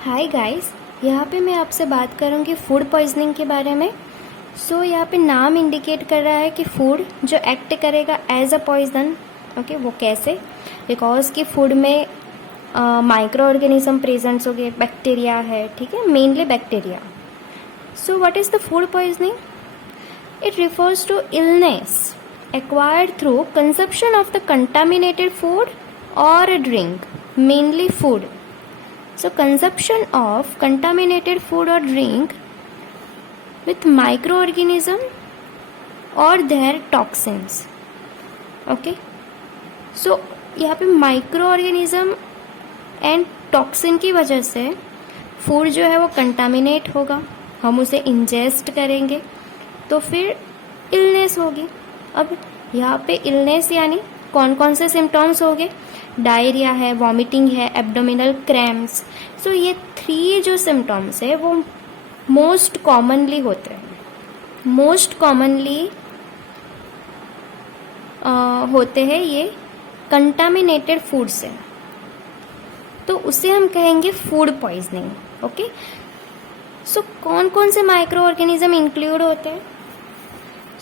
Hi guys, यहाँ पे मैं आपसे बात करूँगी फूड पॉइजनिंग के बारे में। यहाँ पे नाम इंडिकेट कर रहा है कि फूड जो एक्ट करेगा एज अ पॉइजन। ओके, वो कैसे? बिकॉज कि फूड में माइक्रो ऑर्गेनिज्म प्रेजेंट्स हो गए, बैक्टीरिया है, ठीक है, mainly bacteria. So what is the food poisoning? It refers to illness acquired through consumption of the contaminated food or a drink, mainly food. So consumption of contaminated food or drink with microorganism or their toxins. Okay. So यहाँ पे micro organism and toxin की वजह से food जो है वो contaminate होगा, हम उसे इंजेस्ट करेंगे तो फिर इलनेस होगी। अब यहाँ पे इलनेस यानी कौन कौन से सिम्टम्स हो गए? डायरिया है, वॉमिटिंग है, एब्डोमिनल क्रैम्प्स। सो ये 3 जो सिम्टम्स है वो मोस्ट कॉमनली होते हैं। मोस्ट कॉमनली होते हैं ये कंटामिनेटेड फूड से, तो उसे हम कहेंगे फूड पॉइजनिंग। ओके, सो कौन कौन से माइक्रो ऑर्गेनिज्म इंक्लूड होते हैं?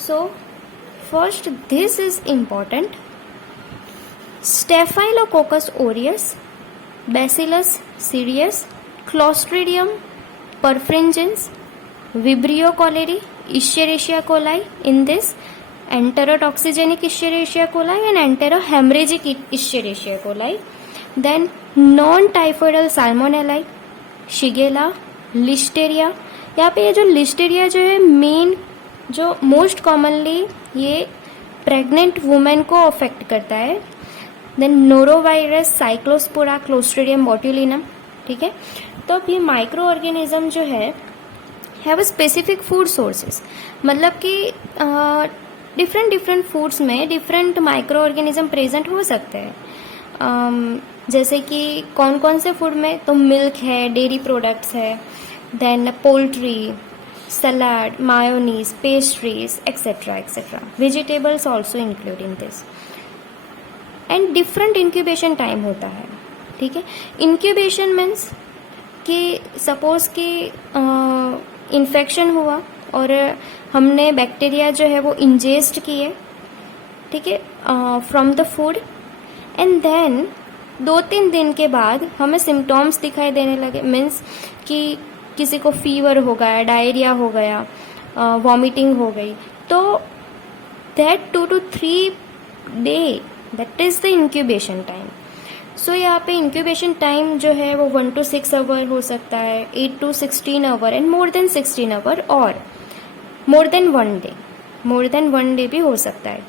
सो first, this is important: Staphylococcus aureus, Bacillus cereus, Clostridium perfringens, Vibrio cholerae, Escherichia coli. In this, enterotoxigenic Escherichia coli and enterohemorrhagic Escherichia coli. Then non-typhoidal Salmonella, Shigella, Listeria. यहाँ पे ये जो Listeria जो है main जो most commonly ये pregnant women को affect करता है। Then norovirus, cyclospora, clostridium botulinum. ठीक है, तो अब ये माइक्रो ऑर्गेनिज्म जो है हैव स्पेसिफिक फूड सोर्सेस, मतलब कि डिफरेंट फूड्स में डिफरेंट माइक्रो ऑर्गेनिज्म प्रेजेंट हो सकते हैं। जैसे कि कौन कौन से फूड में? तो मिल्क है, डेयरी प्रोडक्ट्स है, then poultry, salad, mayonnaise, pastries, etc. Vegetables also include in this. And different incubation time होता है। ठीक है, incubation means कि सपोज कि इन्फेक्शन हुआ और हमने बैक्टीरिया जो है वो इंजेस्ट किए, ठीक है, from the food, and then 2-3 दिन के बाद हमें सिम्टम्स दिखाई देने लगे। मीन्स कि किसी को फीवर हो गया, डायरिया हो गया, वॉमिटिंग हो गई, तो that 2 to 3 day, that is the incubation time. So यहाँ पे इंक्यूबेशन टाइम जो है वो 1 to 6 आवर हो सकता है, 8 to 16 hour and more than 16 hour, और मोर देन 1 डे भी हो सकता है।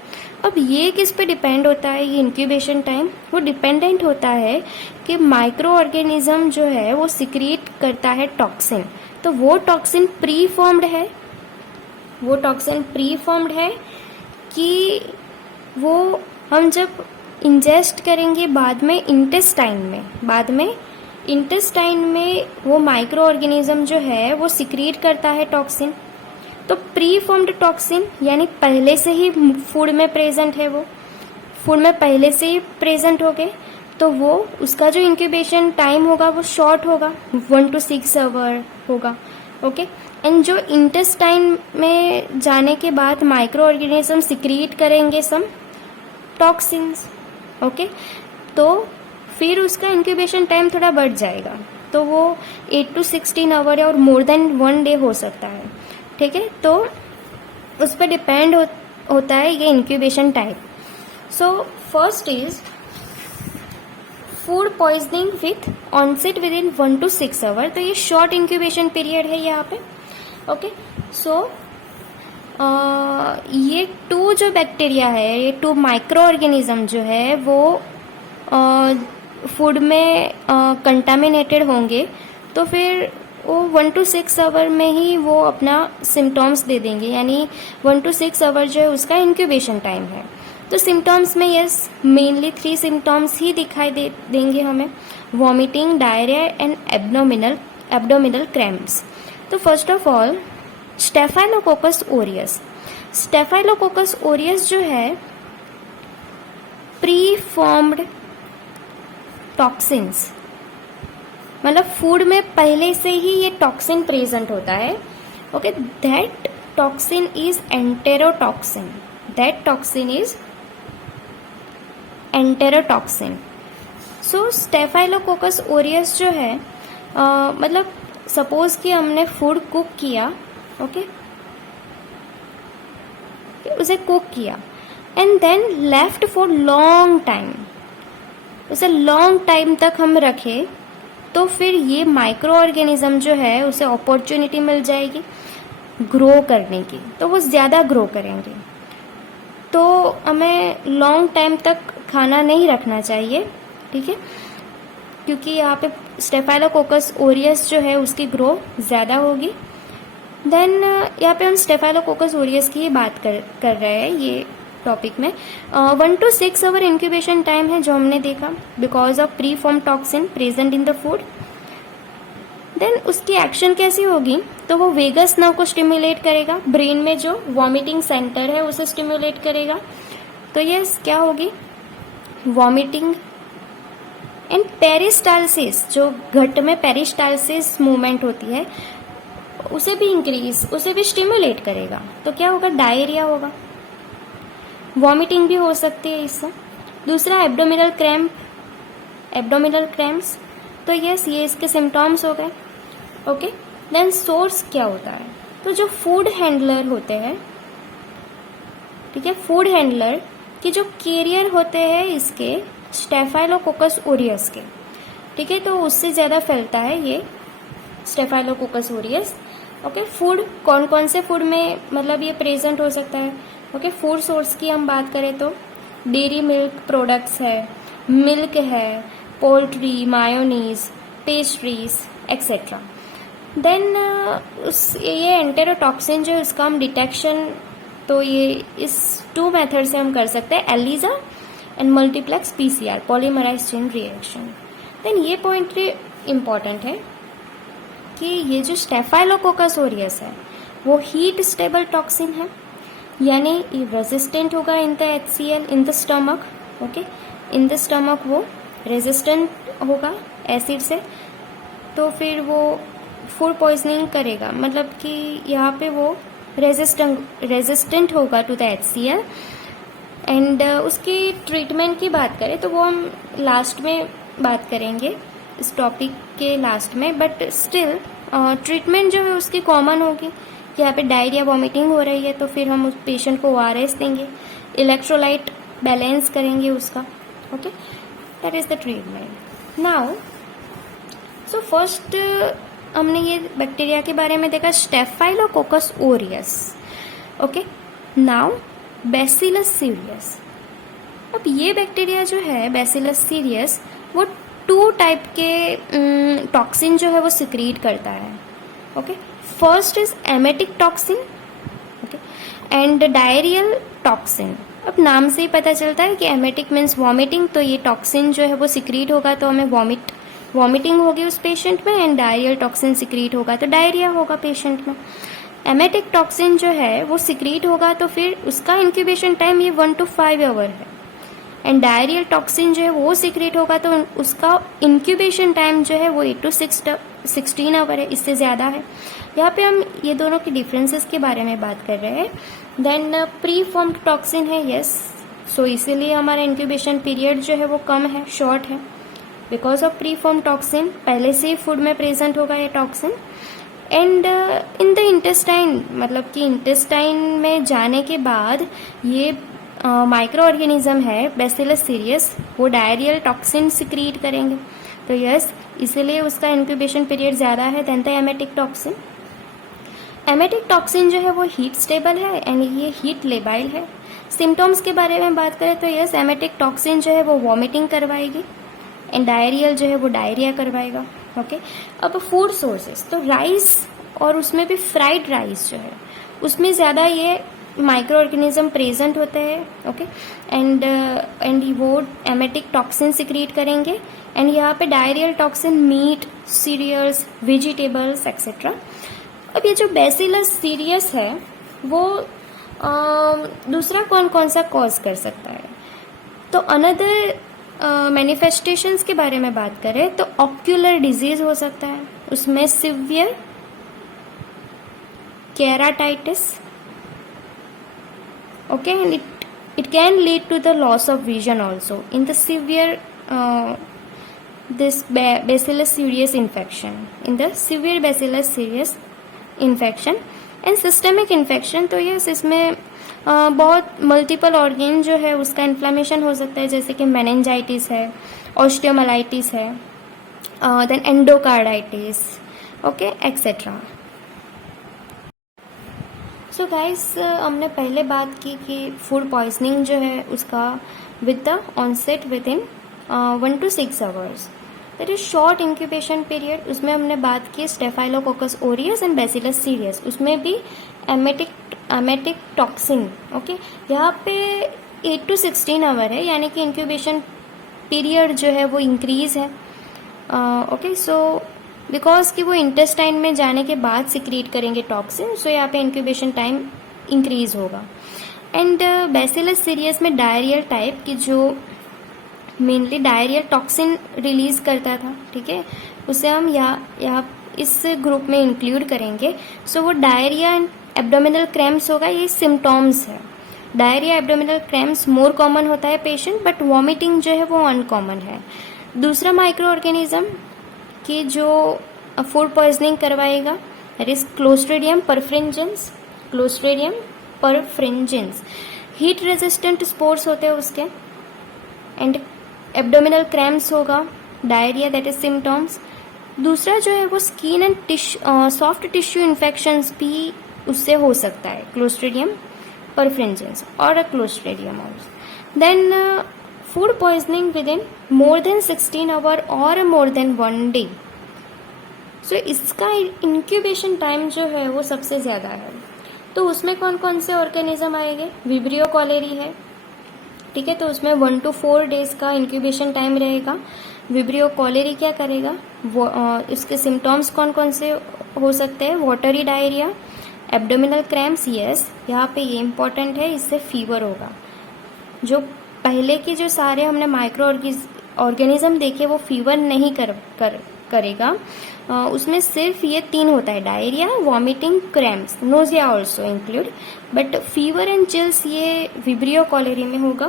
अब ये किस पे डिपेंड होता है? ये इंक्यूबेशन टाइम वो डिपेंडेंट होता है कि माइक्रो ऑर्गेनिज्म जो है वो सिक्रीट करता है टॉक्सिन। तो वो टॉक्सिन प्री फॉर्म्ड है कि वो हम जब इंजेस्ट करेंगे बाद में इंटेस्टाइन में वो माइक्रो ऑर्गेनिज्म जो है वो सिक्रीट करता है टॉक्सिन। तो प्री फॉर्म्ड टॉक्सिन यानी पहले से ही फूड में प्रेजेंट है, वो फूड में पहले से ही प्रेजेंट हो गए, तो वो उसका जो इंक्यूबेशन टाइम होगा वो शॉर्ट होगा, 1 to 6 आवर होगा। ओके, एंड जो इंटेस्टाइन में जाने के बाद माइक्रो ऑर्गेनिज्म सिक्रीट करेंगे सम टॉक्सिन्स। ओके, तो फिर उसका इंक्यूबेशन टाइम थोड़ा बढ़ जाएगा, तो वो 8 to 16 आवर और मोर देन 1 डे हो सकता है। ठीक है, तो उस पर डिपेंड होता है ये incubation time. So first is food poisoning with onset within 1 to 6 hour. तो ये शॉर्ट इंक्यूबेशन पीरियड है यहाँ पे। ओके, सो ये 2 जो बैक्टीरिया है, ये 2 माइक्रो ऑर्गेनिज्म जो है वो फूड में कंटामिनेटेड होंगे, तो फिर वो 1 to 6 आवर में ही वो अपना सिम्टम्स दे देंगे, यानी 1 to 6 आवर जो है उसका इंक्यूबेशन टाइम है। तो सिम्टम्स में यस मेनली 3 सिम्टम्स ही दिखाई देंगे हमें: vomiting, diarrhoea and abdominal cramps. तो first of all staphylococcus aureus जो है प्री फॉर्म्ड टॉक्सिन्स मतलब फूड में पहले से ही ये टॉक्सिन प्रेजेंट होता है. Okay, that toxin is enterotoxin. That toxin is enterotoxin. So staphylococcus aureus जो है मतलब सपोज कि हमने फूड कुक किया. ओके, उसे कुक किया and then left for long time. उसे लॉन्ग टाइम तक हम रखे तो फिर ये माइक्रो ऑर्गेनिज्म जो है उसे अपॉर्चुनिटी मिल जाएगी ग्रो करने की, तो वो ज़्यादा ग्रो करेंगे. तो हमें लॉन्ग टाइम तक खाना नहीं रखना चाहिए, ठीक है, क्योंकि यहाँ पे स्टेफाइलोकोकस ओरियस जो है उसकी ग्रो ज़्यादा होगी. देन यहाँ पे हम स्टेफाइलोकोकस ओरियस की ही बात कर रहे हैं ये टॉपिक में. 1 to 6 आवर इंक्यूबेशन टाइम है जो हमने देखा because of preformed toxin present in the food. Then उसकी एक्शन कैसी होगी, तो वो वेगस नर्व को स्टिमुलेट करेगा, ब्रेन में जो वॉमिटिंग सेंटर है उसे स्टिमुलेट करेगा. तो ये क्या होगी, वॉमिटिंग. एंड पेरिस्टाल्सिस, जो घट में पेरिस्टाल्सिस मूवमेंट होती है उसे भी इंक्रीज, उसे भी स्टिमुलेट करेगा. तो क्या होगा, डायरिया होगा, वॉमिटिंग भी हो सकती है इससे. दूसरा एब्डोमिनल क्रैम्प, एब्डोमिनल क्रैम्प्स. तो यस, ये इसके सिम्टॉम्स हो गए. ओके, देन सोर्स क्या होता है, तो जो फूड हैंडलर होते हैं, ठीक है, फूड हैंडलर कि जो कैरियर होते हैं इसके स्टेफाइलोकोकस ओरियस के, ठीक है, तो उससे ज़्यादा फैलता है ये स्टेफाइलोकोकस ओरियस. ओके, फूड कौन कौन से फूड में मतलब ये प्रेजेंट हो सकता है. ओके, फूड सोर्स की हम बात करें तो डेयरी मिल्क प्रोडक्ट्स है, मिल्क है, poultry, mayonnaise, pastries etcetera. Then ये एंटेरोटॉक्सिन जो है उसका हम डिटेक्शन तो ये इस 2 मेथड से हम कर सकते हैं, ELISA and multiplex PCR, polymerase chain reaction. Then ये पॉइंट इम्पॉर्टेंट है कि ये जो स्टेफाइलोकोकस ओरियस है वो हीट स्टेबल टॉक्सिन है, यानी ये रेजिस्टेंट होगा in the HCl in the stomach. Okay, in the stomach वो रेजिस्टेंट होगा एसिड से, तो फिर वो फूड पॉइजनिंग करेगा, मतलब कि यहाँ पे वो रेजिस्टेंट होगा टू द HCl. एंड उसकी ट्रीटमेंट की बात करें तो वो हम लास्ट में बात करेंगे इस टॉपिक के लास्ट में. बट स्टिल ट्रीटमेंट जो है उसकी कॉमन होगी. यहाँ पे डायरिया वॉमिटिंग हो रही है तो फिर हम उस पेशेंट को ORS देंगे, इलेक्ट्रोलाइट बैलेंस करेंगे उसका. Okay, that is the treatment. Now so first हमने ये बैक्टीरिया के बारे में देखा, staphylococcus Orius. Okay, now bacillus serious. अब ये बैक्टीरिया जो है बैसिलस सीरियस वो 2 टाइप के टॉक्सिन जो है वो सिक्रीट करता है. Okay, first is emetic toxin, okay, and diarrhoeal toxin. अब नाम से ही पता चलता है कि एमेटिक मीन्स वॉमिटिंग, तो ये टॉक्सिन जो है वो सिक्रीट होगा तो हमें वॉमिटिंग होगी उस पेशेंट में. एंड डायरियल टॉक्सिन सिक्रीट होगा तो डायरिया होगा पेशेंट में. एमेटिक टॉक्सिन जो है वो सिक्रीट होगा तो फिर उसका इंक्यूबेशन टाइम ये 1 to 5 आवर है. एंड डायरियल टॉक्सिन जो है वो सिक्रीट होगा तो उसका इंक्यूबेशन टाइम जो है वो 8 to 16 आवर है, इससे ज़्यादा है. यहाँ पे हम ये दोनों के डिफरेंसेस के बारे में बात कर रहे हैं. देन प्री फॉर्म्ड टॉक्सिन है, यस, सो इसीलिए हमारा इंक्यूबेशन पीरियड जो है वो कम है, शॉर्ट है, because of preformed toxin. पहले से ही फूड में प्रेजेंट होगा ये toxin. And in the intestine, मतलब कि इंटेस्टाइन में जाने के बाद ये माइक्रो ऑर्गेनिज्म है बैसिलस सीरियस, वो डायरियल टॉक्सिन सिक्रीट करेंगे. तो यस, इसीलिए उसका इंक्यूबेशन पीरियड ज़्यादा है than the emetic toxin. Emetic toxin जो है वो हीट स्टेबल है एंड ये हीट लेबाइल है. सिम्टम्स के बारे में बात करें तो यस, एमेटिक टॉक्सिन जो है वो वॉमिटिंग करवाएगी एंड डायरियल जो है वो डायरिया करवाएगा. ओके, अब फूड सोर्सेस तो राइस और उसमें भी फ्राइड राइस जो है उसमें ज़्यादा ये माइक्रो ऑर्गेनिज्म प्रेजेंट होते हैं. ओके, एंड वो एमेटिक टॉक्सिन सिक्रीट करेंगे. एंड यहाँ पे diarrhoeal toxin meat, cereals, vegetables etcetera. अब ये जो बैसिलस सीरियस है वो दूसरा कौन कौन सा कॉज कर सकता है, तो अनदर मैनिफेस्टेशंस के बारे में बात करें तो ऑक्यूलर डिजीज हो सकता है, उसमें severe keratitis, okay, and it can lead to the loss of vision also in the severe this bacillus cereus infection, in the severe bacillus cereus infection and systemic infection। तो yes इसमें बहुत multiple organ जो है उसका inflammation हो सकता है, जैसे कि मेनिंजाइटिस है, ऑस्टियोमाइलाइटिस है, then endocarditis, okay etcetera. So guys हमने पहले बात की कि फूड पॉइजनिंग जो है उसका with the onset within 1 to 6 hours, that is short incubation period. उसमें हमने बात की staphylococcus aureus and bacillus cereus, उसमें भी एमेटिक टॉक्सिन, ओके। यहाँ पे 8 to 16 आवर है, यानी कि इंक्यूबेशन पीरियड जो है वो इंक्रीज है, ओके। सो बिकॉज कि वो इंटेस्टाइन में जाने के बाद सिक्रीट करेंगे टॉक्सिन, सो यहाँ पे इंक्यूबेशन टाइम इंक्रीज होगा। एंड बैसिलस सीरियस में डायरियल टाइप की जो मेनली डायरियल टॉक्सिन रिलीज करता था, ठीक है, उसे हम यहाँ इस ग्रुप में इंक्लूड करेंगे। सो वो डायरिया एंड एब्डोमिनल क्रैम्प्स होगा, ये सिम्टॉम्स है। Diarrhoea abdominal cramps more common होता है पेशेंट, बट वॉमिटिंग जो है वो अनकॉमन है। दूसरा माइक्रो ऑर्गेनिज्म कि जो फूड पॉइजनिंग करवाएगा that is clostridium perfringens, clostridium perfringens. Heat resistant spores होते हैं उसके, एंड एब्डोमिनल क्रैम्प्स होगा, डायरिया दैट इज सिम्टॉम्स। दूसरा जो है वो skin and soft tissue infections भी उससे हो सकता है, क्लोस्ट्रीडियम परफ्रिंजेंस और clostridium also. Then food poisoning with in more than 16 hour और मोर देन 1 डे। सो इसका इंक्यूबेशन टाइम जो है वो सबसे ज़्यादा है। तो उसमें कौन कौन से ऑर्गेनिज्म आएंगे? विब्रियो कॉलेरी है, ठीक है, तो उसमें 1 to 4 डेज का इंक्यूबेशन टाइम रहेगा। विब्रियो कॉलेरी क्या करेगा, वो इसके सिम्टॉम्स कौन कौन से हो सकते हैं? Watery diarrhoea, abdominal cramps, yes यहाँ पे ये इंपॉर्टेंट है, इससे फीवर होगा। जो पहले के जो सारे हमने माइक्रो ऑर्गेनिज्म देखे वो फीवर नहीं करेगा, उसमें सिर्फ ये 3 होता है, diarrhoea, vomiting, cramps, nausea also include, but fever and chills ये विब्रियो कॉलेरी में होगा।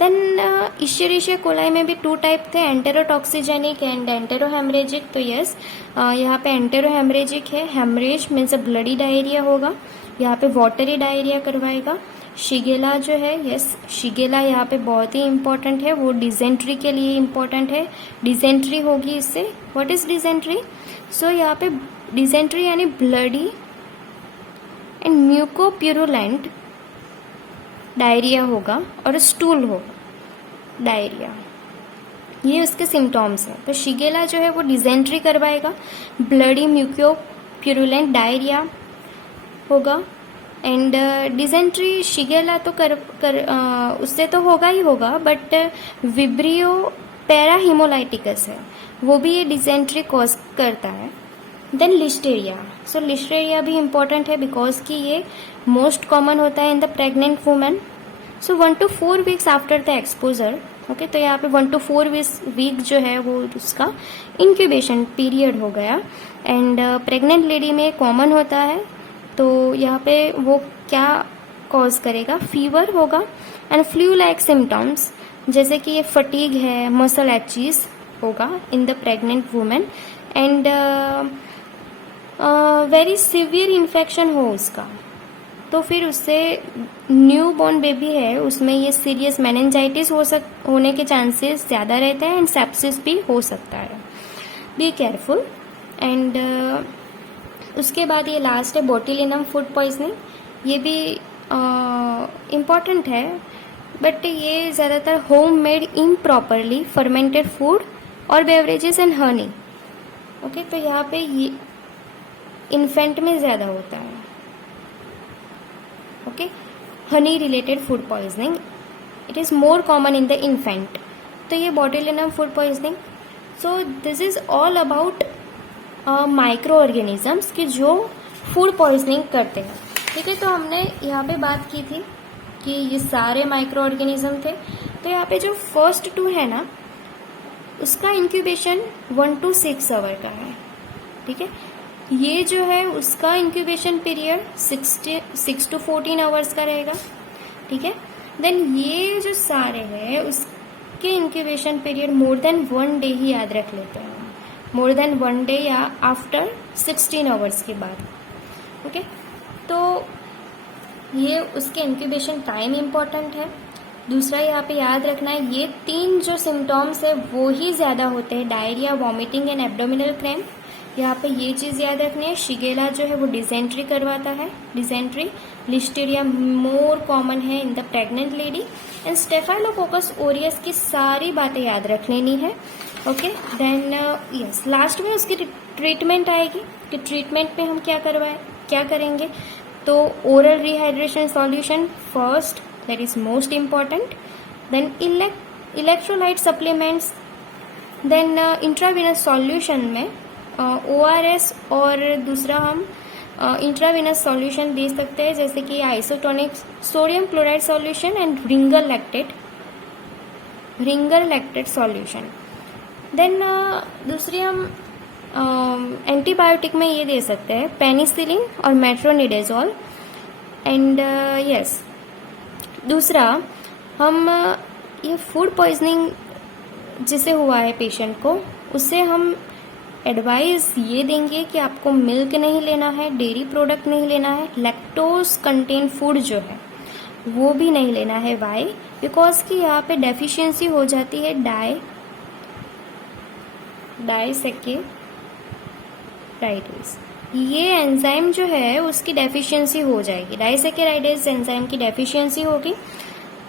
देन इश्चेरिशिया कोलाई में भी 2 टाइप थे, एंटेरोटॉक्सिजेनिक एंड एंटेरोहेमरेजिक। तो यस यहाँ पे एंटेरोहेमरेजिक है, हेमरेज मीन्स ब्लडी डायरिया होगा, यहाँ पे वाटरी डायरिया करवाएगा। शिगेला जो है, यस शिगेला यहाँ पे बहुत ही इंपॉर्टेंट है, वो डिजेंट्री के लिए इंपॉर्टेंट है, डिजेंट्री होगी इससे। What is dysentery? सो यहाँ पे डिजेंट्री यानी ब्लडी एंड म्यूकोप्यूरुलेंट डायरिया होगा और स्टूल होगा डायरिया, ये उसके सिम्टॉम्स हैं। तो शिगेला जो है वो डिजेंट्री करवाएगा, ब्लडी म्यूकोप्यूरुलेंट डायरिया होगा, एंड डिजेंट्री शिगेला तो उससे तो होगा ही होगा, बट विब्रियो पैराहीमोलाइटिकस है, वो भी ये डिजेंट्री कॉज करता है। देन लिस्टेरिया, सो लिस्टेरिया भी इम्पॉर्टेंट है बिकॉज कि ये मोस्ट कॉमन होता है in the pregnant women. So 1 to 4 weeks after the exposure, okay, तो यहाँ पे 1 to 4 वीक जो है वो उसका इंक्यूबेशन पीरियड हो गया, एंड प्रेग्नेंट लेडी में कॉमन होता है। तो यहाँ पे वो क्या कॉज करेगा? फीवर होगा एंड फ्लू लाइक सिम्टम्स, जैसे कि ये फटीग है, मसल एक्चीज होगा in the pregnant women, and very severe infection हो उसका, तो फिर उससे न्यू बॉर्न बेबी है उसमें ये सीरियस मेनिंजाइटिस होने के चांसेस ज़्यादा रहते हैं, एंड सेप्सिस भी हो सकता है। Be careful. एंड उसके बाद ये लास्ट है बोtulinum फूड पॉइजनिंग, ये भी इम्पॉर्टेंट है, बट ये ज़्यादातर home made improperly fermented food और बेवरेजेस एंड हनी, ओके, तो यहाँ पे ये इन्फेंट में ज़्यादा होता है, okay, honey related food poisoning, it is more common in the infant. तो ये botulinum food poisoning. So this is all about micro organisms कि जो फूड पॉइजनिंग करते हैं, ठीक है। तो हमने यहाँ पे बात की थी कि ये सारे माइक्रो ऑर्गेनिज्म थे, तो यहाँ पे जो फर्स्ट 2 है ना, उसका इंक्यूबेशन 1 to 6 आवर का है, ठीक है। ये जो है उसका इंक्यूबेशन पीरियड 6 to 14 आवर्स का रहेगा, ठीक है। देन ये जो सारे हैं उसके incubation period more than 1 day ही याद रख लेते हैं, मोर देन 1 डे या आफ्टर 16 आवर्स के बाद, ओके। तो ये उसके इंक्यूबेशन टाइम इम्पॉर्टेंट है। दूसरा यहाँ पे याद रखना है, ये 3 जो सिम्टॉम्स है वो ही ज़्यादा होते हैं, diarrhoea, vomiting and abdominal cramp. यहाँ पे ये चीज़ याद रखनी है, शिगेला जो है वो डिसेंट्री करवाता है, डिसेंट्री। लिस्टीरिया मोर कॉमन है in the pregnant lady and staphylococcus Orius की सारी बातें याद रख लेनी है, ओके। देन यस, लास्ट में उसकी ट्रीटमेंट आएगी कि ट्रीटमेंट में हम क्या करेंगे। तो oral rehydration solution first, that is most important. Then electrolyte supplements, then intravenous solution में ORS और दूसरा हम इंट्रावेनस सॉल्यूशन दे सकते हैं, जैसे कि isotonic sodium chloride solution and Ringer lactate solution. Then दूसरी हम एंटीबायोटिक में ये दे सकते हैं, पेनिसिलिन और मेट्रोनिडेजोल। एंड यस, दूसरा हम ये फूड पॉइजनिंग जिसे हुआ है पेशेंट को, उससे हम एडवाइस ये देंगे कि आपको मिल्क नहीं लेना है, डेयरी प्रोडक्ट नहीं लेना है, लैक्टोज कंटेन फूड जो है वो भी नहीं लेना है। वाई? बिकॉज कि यहाँ पे डेफिशिएंसी हो जाती है डाइसेकेराइडेज, ये एंजाइम जो है उसकी डेफिशिएंसी हो जाएगी, डाइसेकेराइडेज एंजाइम की डेफिशिएंसी होगी।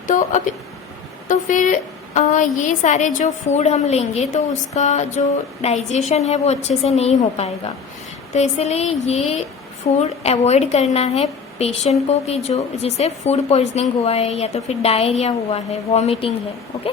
तो फिर ये सारे जो फूड हम लेंगे तो उसका जो डाइजेशन है वो अच्छे से नहीं हो पाएगा। तो इसलिए ये फूड अवॉइड करना है पेशेंट को कि जिसे फूड पॉइजनिंग हुआ है या तो फिर डायरिया हुआ है, वॉमिटिंग है, ओके।